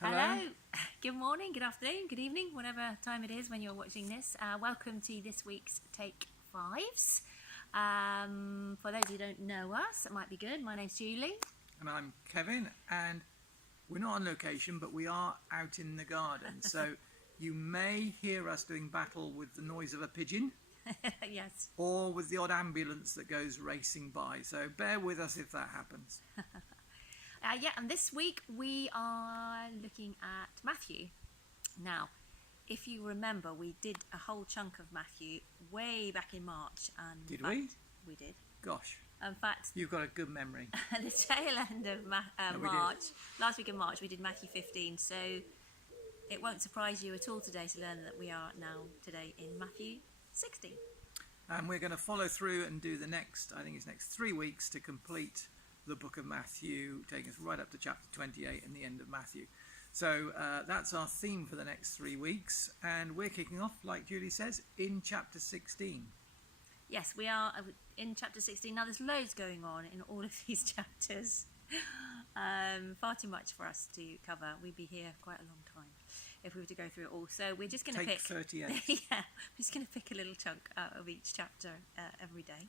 Hello. Good morning, good afternoon, good evening, whatever time it is when you're watching this. Welcome to this week's Take Fives. For those who don't know us, it might be good. My name's Julie. And I'm Kevin, and we're not on location, but we are out in the garden. So you may hear us doing battle with the noise of a pigeon. Yes. Or with the odd ambulance that goes racing by. So bear with us if that happens. And this week we are looking at Matthew. Now, if you remember, we did a whole chunk of Matthew way back in March. And Did we? We did. Gosh. In fact, You've got a good memory. at the tail end of March, last week in March, we did Matthew 15. So it won't surprise you at all today to learn that we are now today in Matthew 16. And we're going to follow through and do the next 3 weeks to complete the book of Matthew, taking us right up to chapter 28 and the end of Matthew. So that's our theme for the next 3 weeks. And we're kicking off, like Julie says, in chapter 16. Yes, we are in chapter 16. Now, there's loads going on in all of these chapters. Far too much for us to cover. We'd be here quite a long time if we were to go through it all. So we're just going to pick 38. Yeah, we're just going to pick a little chunk out of each chapter every day.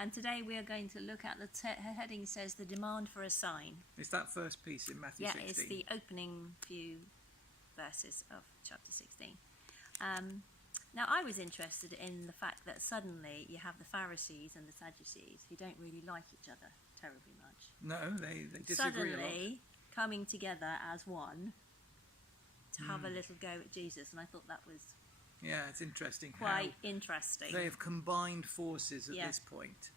And today we are going to look at the heading says the demand for a sign. It's that first piece in Matthew 16. Yeah, it's the opening few verses of chapter 16. Now, I was interested in the fact that suddenly you have the Pharisees and the Sadducees who don't really like each other terribly much. No, they disagree a lot. Suddenly coming together as one to have a little go at Jesus, and I thought that was It's interesting. quite interesting. They have combined forces at this point.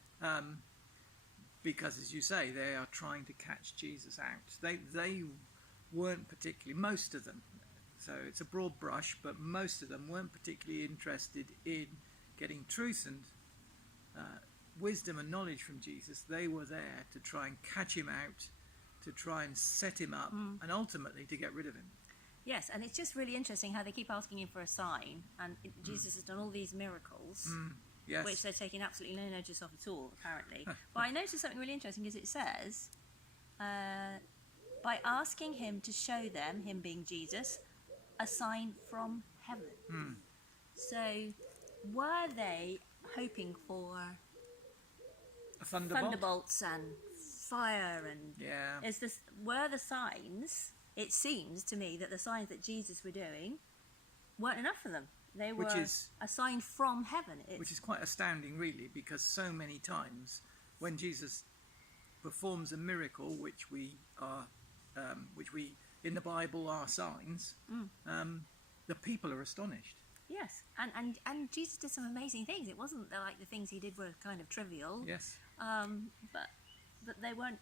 Because, as you say, they are trying to catch Jesus out. They weren't particularly, most of them, so it's a broad brush, but most of them weren't particularly interested in getting truth and wisdom and knowledge from Jesus. They were there to try and catch him out, to try and set him up, and ultimately to get rid of him. Yes, and it's just really interesting how they keep asking him for a sign, and Jesus has done all these miracles, Yes. which they're taking absolutely no notice of at all, apparently. But I noticed something really interesting, because it says, by asking him to show them, him being Jesus, a sign from heaven. So, were they hoping for A thunderbolt? thunderbolts and fire and were the signs? It seems to me that the signs that Jesus were doing weren't enough for them. They were a sign from heaven. Which is quite astounding, really, because so many times when Jesus performs a miracle, which we in the Bible are signs, the people are astonished. Yes, and Jesus did some amazing things. It wasn't like the things he did were kind of trivial. Yes. But they weren't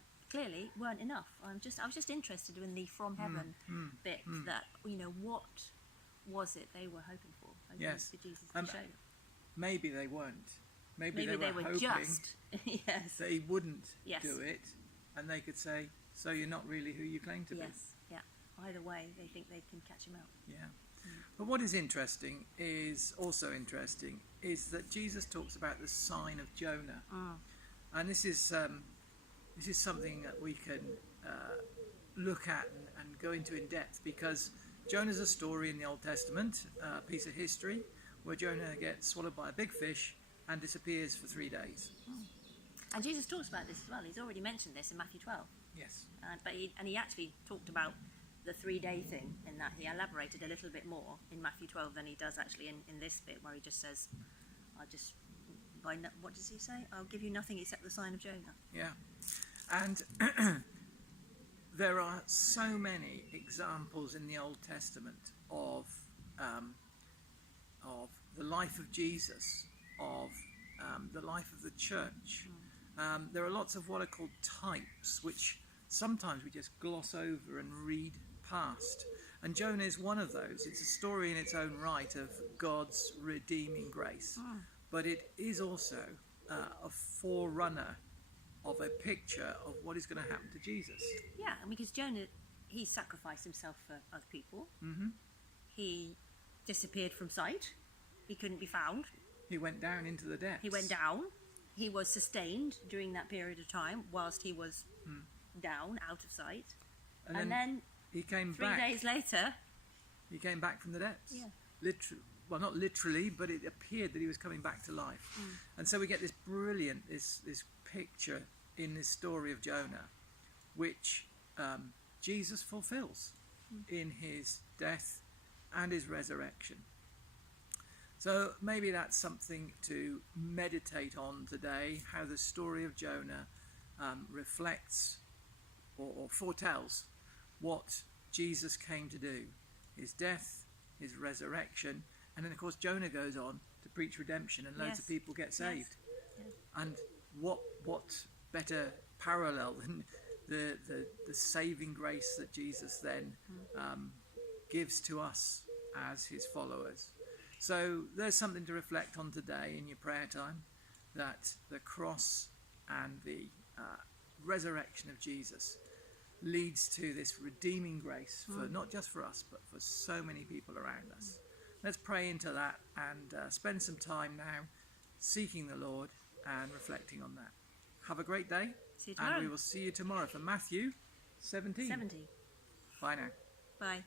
enough. I was just interested in the from heaven bit. That what was it they were hoping for? For Jesus to show them. Maybe they weren't. Maybe they were hoping just that he wouldn't Yes. do it, and they could say, "So you're not really who you claim to be." Yes, yeah. Either way, they think they can catch him out. Yeah. But what is also interesting is that Jesus talks about the sign of Jonah, and this is something that we can look at and go into in depth, because Jonah's a story in the Old Testament, a piece of history where Jonah gets swallowed by a big fish and disappears for 3 days. And Jesus talks about this as well. He's already mentioned this in Matthew 12. Yes. But he actually talked about the 3-day thing, in that he elaborated a little bit more in Matthew 12 than he does actually in this bit, where he just says, what does he say? I'll give you nothing except the sign of Jonah. Yeah. And there are so many examples in the Old Testament of the life of Jesus, of the life of the church. There are lots of what are called types, which sometimes we just gloss over and read past. And Jonah is one of those. It's a story in its own right of God's redeeming grace. But it is also a forerunner of a picture of what is going to happen to Jesus. Yeah, and because Jonah, he sacrificed himself for other people. He disappeared from sight. He couldn't be found. He went down into the depths. He went down. He was sustained during that period of time whilst he was down, out of sight. And then He came 3 back. days later. He came back from the depths. Yeah. Well, not literally, but it appeared that he was coming back to life. And so we get this brilliant, this picture in this story of Jonah, which Jesus fulfills in his death and his resurrection. So maybe that's something to meditate on today, how the story of Jonah reflects or foretells what Jesus came to do. His death, his resurrection, and then of course Jonah goes on to preach redemption and loads of people get saved. Yes. And what better parallel than the saving grace that Jesus then gives to us as his followers. So there's something to reflect on today in your prayer time, that the cross and the resurrection of Jesus leads to this redeeming grace for not just for us, but for so many people around us. Let's pray into that and spend some time now seeking the Lord and reflecting on that. Have a great day. See you tomorrow. And we will see you tomorrow for Matthew 17. 70. Bye now. Bye.